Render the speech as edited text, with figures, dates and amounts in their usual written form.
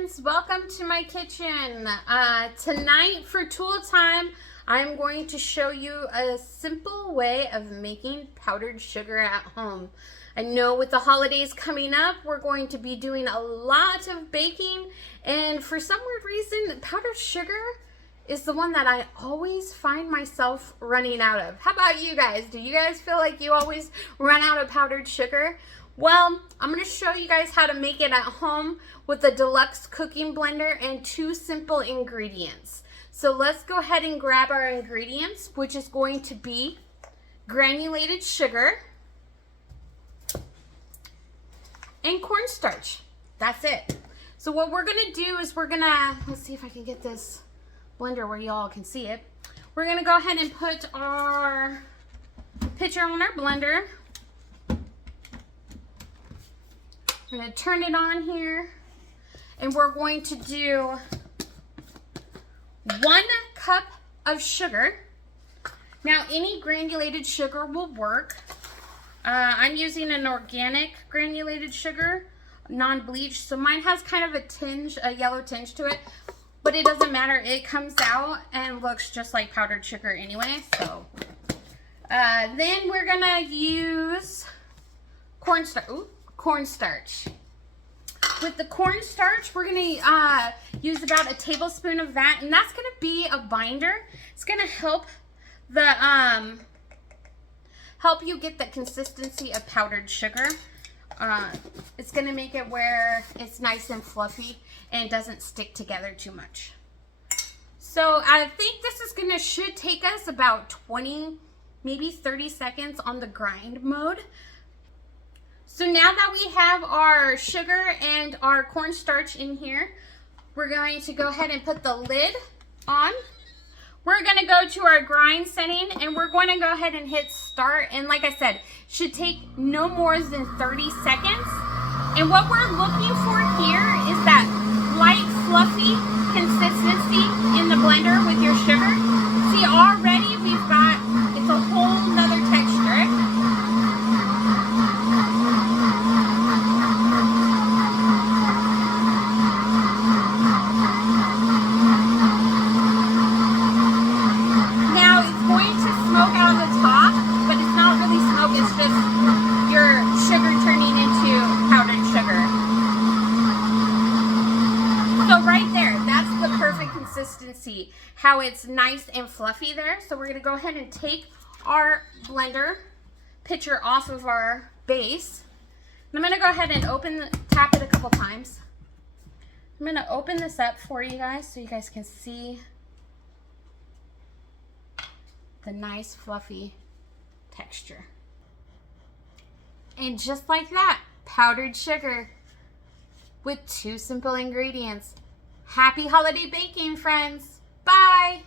friends, welcome to my kitchen. Tonight for tool time, I'm going to show you a simple way of making powdered sugar at home. I know with the holidays coming up, we're going to be doing a lot of baking, and for some weird reason, powdered sugar is the one that I always find myself running out of. How about you guys? Do you guys feel like you always run out of powdered sugar? Well, I'm going to show you guys how to make it at home with a deluxe cooking blender and 2 simple ingredients. So let's go ahead and grab our ingredients, which is going to be granulated sugar and cornstarch. That's it. So what we're going to do is let's see if I can get this blender where y'all can see it. We're going to go ahead and put our pitcher on our blender. I'm going to turn it on here, and we're going to do 1 cup of sugar. Now, any granulated sugar will work. I'm using an organic granulated sugar, non-bleached, so mine has kind of a yellow tinge to it, but it doesn't matter. It comes out and looks just like powdered sugar anyway. So then we're going to use cornstarch. With the cornstarch, we're going to use about a tablespoon of that, and that's going to be a binder. It's going to help help you get the consistency of powdered sugar. It's going to make it where it's nice and fluffy and doesn't stick together too much. So I think this is should take us about 20, maybe 30 seconds on the grind mode. So now that we have our sugar and our cornstarch in here, we're going to go ahead and put the lid on. We're going to go to our grind setting, and we're going to go ahead and hit start. And like I said, should take no more than 30 seconds. And what we're looking for here is that light, fluffy consistency in the blender with your sugar. See, already it's a whole nother texture. It's just your sugar turning into powdered sugar. So right there, that's the perfect consistency, how it's nice and fluffy there. So we're going to go ahead and take our blender pitcher off of our base. And I'm going to go ahead and tap it a couple times. I'm going to open this up for you guys so you guys can see the nice fluffy texture. And just like that, powdered sugar with 2 simple ingredients. Happy holiday baking, friends. Bye.